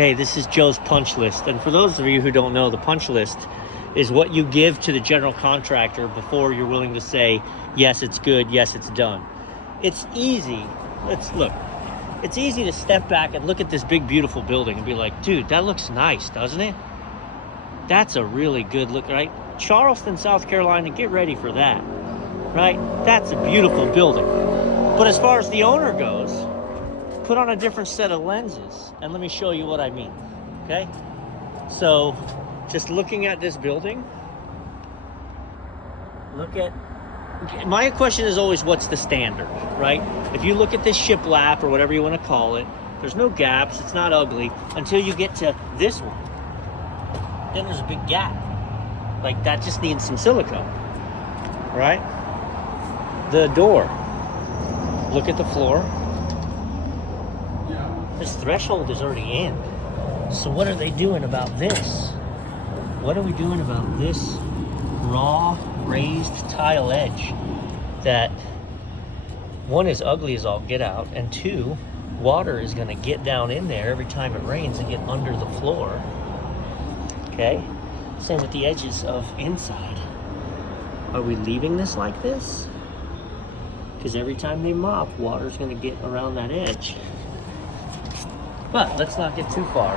Okay, this is Joe's punch list. And for those of you who don't know, the punch list is what you give to the general contractor before you're willing to say, yes, it's good, yes, it's done. It's easy. It's easy to step back and look at this big, beautiful building and be like, dude, that looks nice, doesn't it? That's a really good look, right? Charleston, South Carolina, get ready for that, right? That's a beautiful building. But as far as the owner goes, put on a different set of lenses, and let me show you what I mean, okay? So, just looking at this building, my question is always, what's the standard, right? If you look at this shiplap, or whatever you want to call it, there's no gaps, it's not ugly, until you get to this one. Then there's a big gap. Like, that just needs some silicone, right? The door, look at the floor. This threshold is already in. So what are they doing about this? What are we doing about this raw raised tile edge that, one, is ugly as all get out, and two, water is gonna get down in there every time it rains and get under the floor, okay? Same with the edges of inside. Are we leaving this like this? Because every time they mop, water's gonna get around that edge. But let's not get too far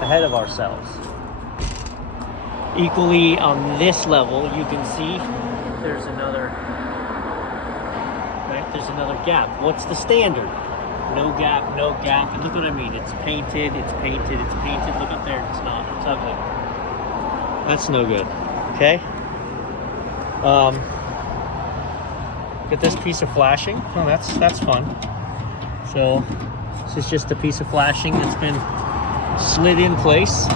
ahead of ourselves. Equally on this level, you can see there's another, right? There's another gap. What's the standard? No gap, no gap. And look what I mean. It's painted, it's painted, it's painted. Look up there, it's not. It's ugly. That's no good, okay? Get this piece of flashing. Oh, that's fun. So, this is just a piece of flashing that's been slid in place,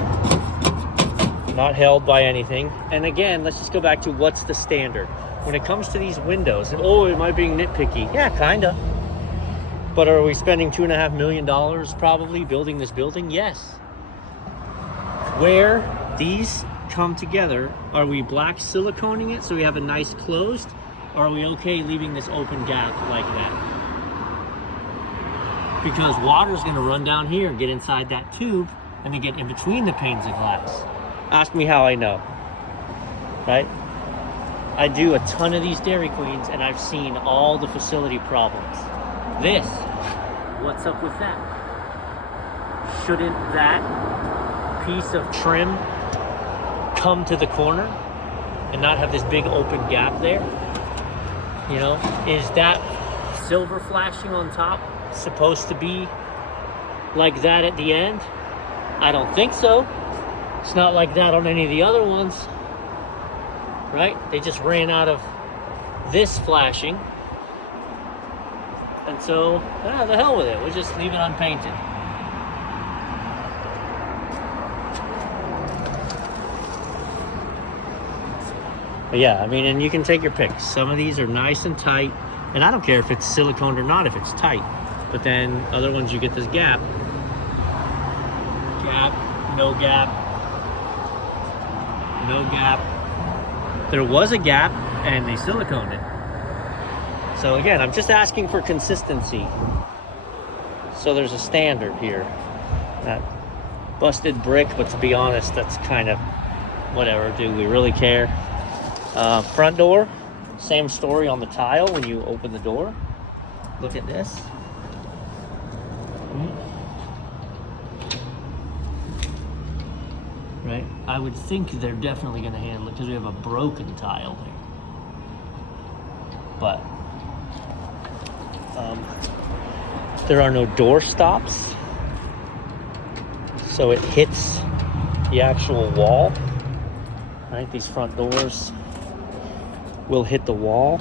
not held by anything. And again, let's just go back to what's the standard. When it comes to these windows, oh, am I being nitpicky? Yeah, kinda. But are we spending $2.5 million probably building this building? Yes. Where these come together, are we black siliconing it so we have a nice closed, or are we okay leaving this open gap like that? Because water is going to run down here and get inside that tube and then get in between the panes of glass. Ask me how I know, right? I do a ton of these Dairy Queens and I've seen all the facility problems. This, what's up with that? Shouldn't that piece of trim come to the corner and not have this big open gap there? You know, is that silver flashing on top supposed to be like that at the end? I don't think so. It's not like that on any of the other ones, right? They just ran out of this flashing, and so the hell with it, we'll just leave it unpainted. But yeah, I mean, and you can take your picks. Some of these are nice and tight, and I don't care if it's siliconed or not, if it's tight. But then other ones, you get this gap, no gap, no gap. There was a gap and they siliconed it. So again, I'm just asking for consistency. So there's a standard here. That busted brick, but to be honest, that's kind of whatever. Do we really care? Front door, same story on the tile when you open the door. Look at this. Right? I would think they're definitely going to handle it because we have a broken tile there. But there are no door stops, so it hits the actual wall. Right? These front doors will hit the wall.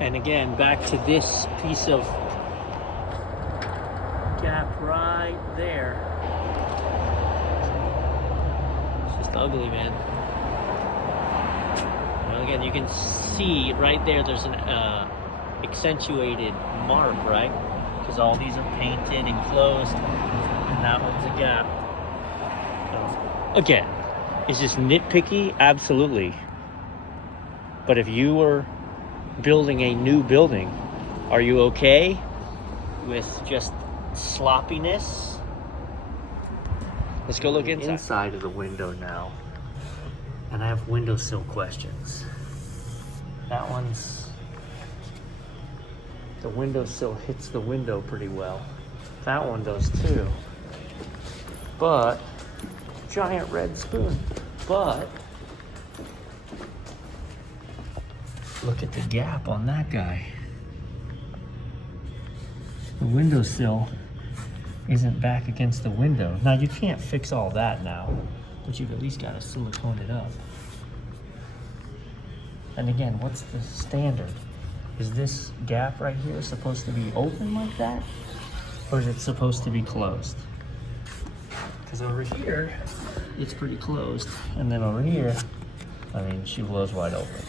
And again, back to this piece of gap right there. It's just ugly, man. Well, again, you can see right there, there's an accentuated mark, right? Because all these are painted and closed, and that one's a gap. So, again, is this nitpicky? Absolutely. But if you were building a new building, are you okay with just sloppiness. Let's go look inside of the window now. And I have windowsill questions. That one's, the windowsill hits the window pretty well. That one does too. But, giant red spoon. But, look at the gap on that guy. The windowsill isn't back against the window. Now you can't fix all that now, but you've at least got to silicone it up. And again, what's the standard? Is this gap right here supposed to be open like that? Or is it supposed to be closed? Because over here, it's pretty closed. And then over here, I mean, she blows wide open.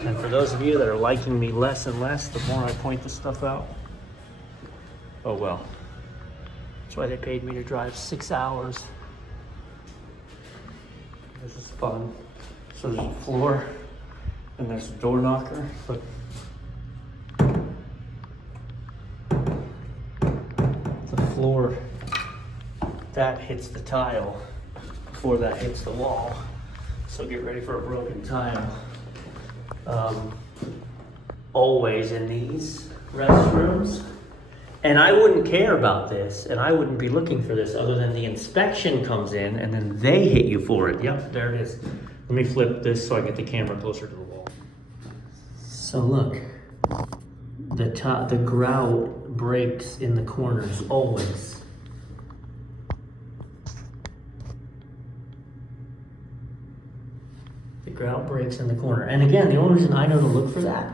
And for those of you that are liking me less and less, the more I point this stuff out, oh well. That's why they paid me to drive 6 hours. This is fun. So there's a floor, and there's a door knocker. Look. The floor, that hits the tile before that hits the wall. So get ready for a broken tile. Always in these restrooms. And I wouldn't care about this, and I wouldn't be looking for this other than the inspection comes in and then they hit you for it. Yep, there it is. Let me flip this so I get the camera closer to the wall. So look, the grout breaks in the corners always. The grout breaks in the corner. And again, the only reason I know to look for that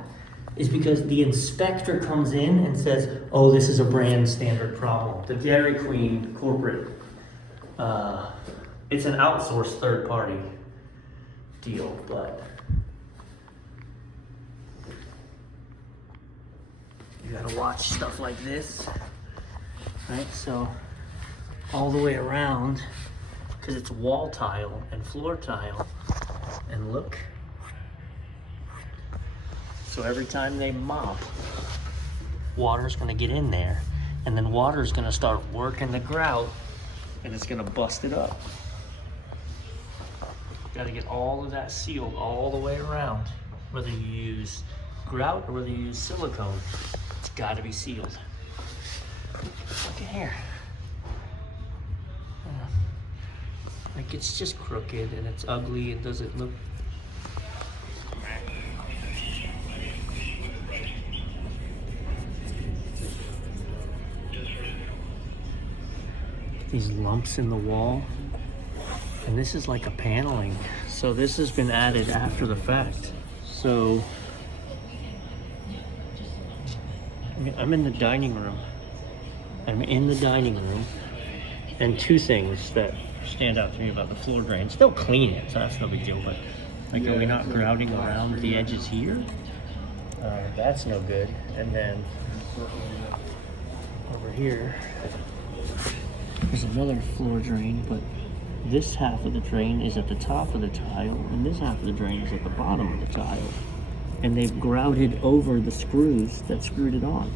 is because the inspector comes in and says, oh, this is a brand standard problem. The Dairy Queen corporate, it's an outsourced third party deal, but you gotta watch stuff like this, right? So all the way around, because it's wall tile and floor tile, and look. So every time they mop, water's gonna get in there, and then water's gonna start working the grout, and it's gonna bust it up. Gotta get all of that sealed all the way around, whether you use grout or whether you use silicone. It's gotta be sealed. Look at here. Like it's just crooked and it's ugly. It doesn't look. These lumps in the wall. And this is like a paneling. So this has been added after the fact. So I'm in the dining room. I'm in the dining room. And two things that stand out to me about the floor drains. They'll clean it, so that's no big deal. But like, are we not grouting around the edges here? That's no good. And then over here, there's another floor drain, but this half of the drain is at the top of the tile, and this half of the drain is at the bottom of the tile. And they've grouted over the screws that screwed it on.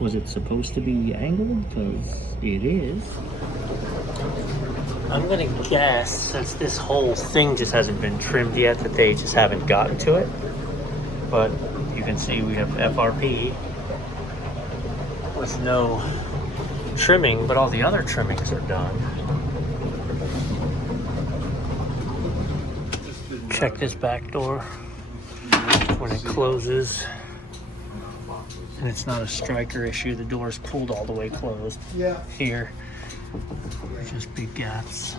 Was it supposed to be angled? Because it is. I'm gonna guess, since this whole thing just hasn't been trimmed yet, that they just haven't gotten to it. But you can see we have FRP with no trimming, but all the other trimmings are done. Check this back door when it closes. And it's not a striker issue. The door is pulled all the way closed. Yeah. Here, just big gaps.